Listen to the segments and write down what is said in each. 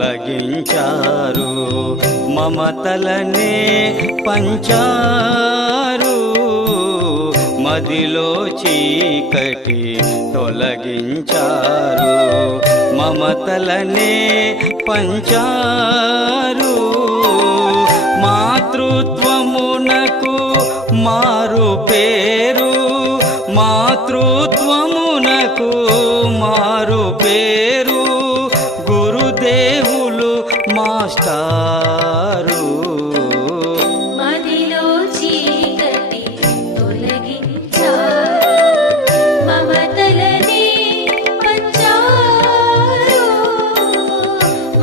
తొలగించారు, మమతలనే పంచారు, మదిలో చీకటి తొలగించారు, మమతలనే పంచారు, మాతృత్వమునకు మారు పేరు, మాతృత్వమునకు మారు పేరు, గురుదేవులు మాస్టారు. మదిలో చీకటి తొలగించారు, మమతలనే పంచారు,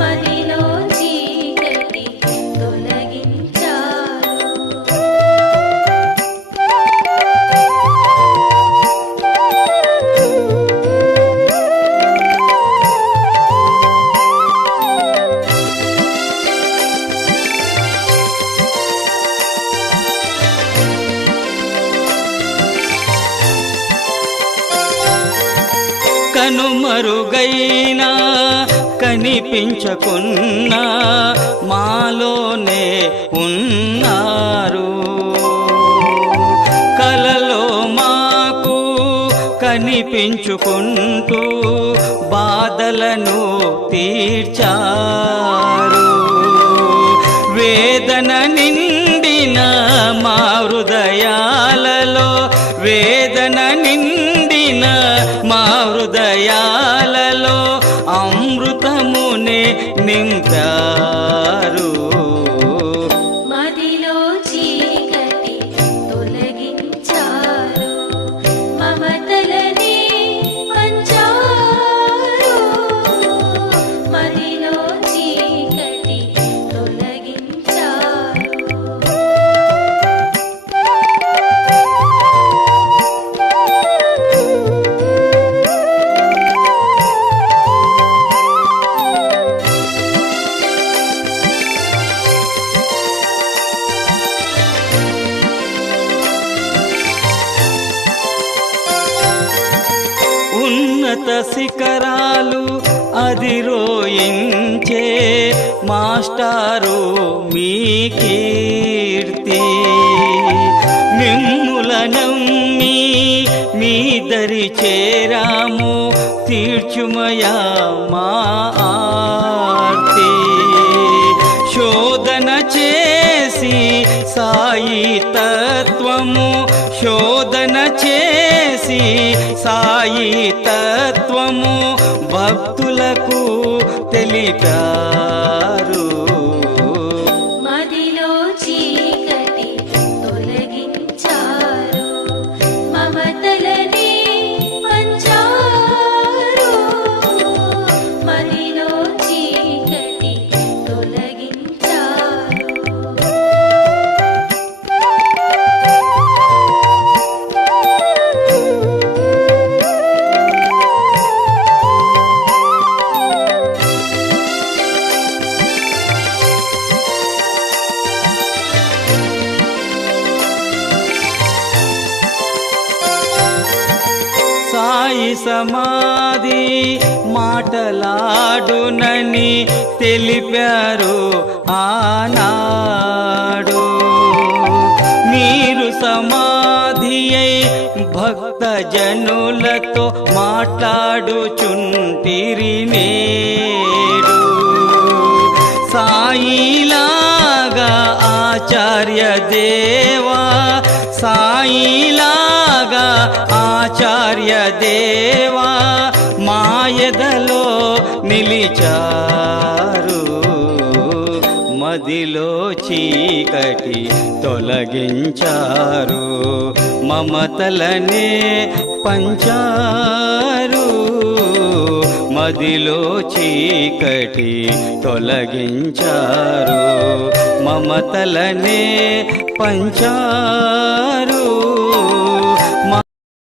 మదిలో చీకటి తొలగించారు. కనుమరుగైనా కనిపించకున్నా మాలోనే ఉన్నారు, కలలో మాకు కనిపించుకుంటూ బాధలను తీర్చారు, వేదన నిండిన మా హృదయాలలో, వేదన నిండిన మా హృదయాలలో అమృతమునే నింపారు. మదిలో చీకటి తొలగించారు, మమతలనే పంచారు, మదిలో చీకటి తొలగించారు. ఉన్నత శిఖరాలు అధిరోహించే మాస్టారు మీ కీర్తి, మిమ్ముల నమ్మి మీ దరి చేరాము, తీర్చుమయా మా ఆర్తి, శోధన చేసి సాయి తత్వము, శోధన చేసి సాయి తత్వము భక్తులకు తెలిపారు. మదిలో చీకటి తొలగించారు, మమతలనే పంచారు, మదిలో చీకటి తొలగించారు. సాయి సమాధి మాటలాడునని తెలిపారు ఆనాడు, మీరు సమాధి అయి భక్త జనులతో మాట్లాడుచుంటిరి నేడు, సాయిలాగా ఆచార్య దేవా, సాయిలాగా ఆచార్య దేవా మాయదలో నిలిచారు, మదిలో చీకటి తొలగించారు, మమతలనే పంచారు, మదిలో చీకటి తొలగించారు, మమతలనే పంచారు.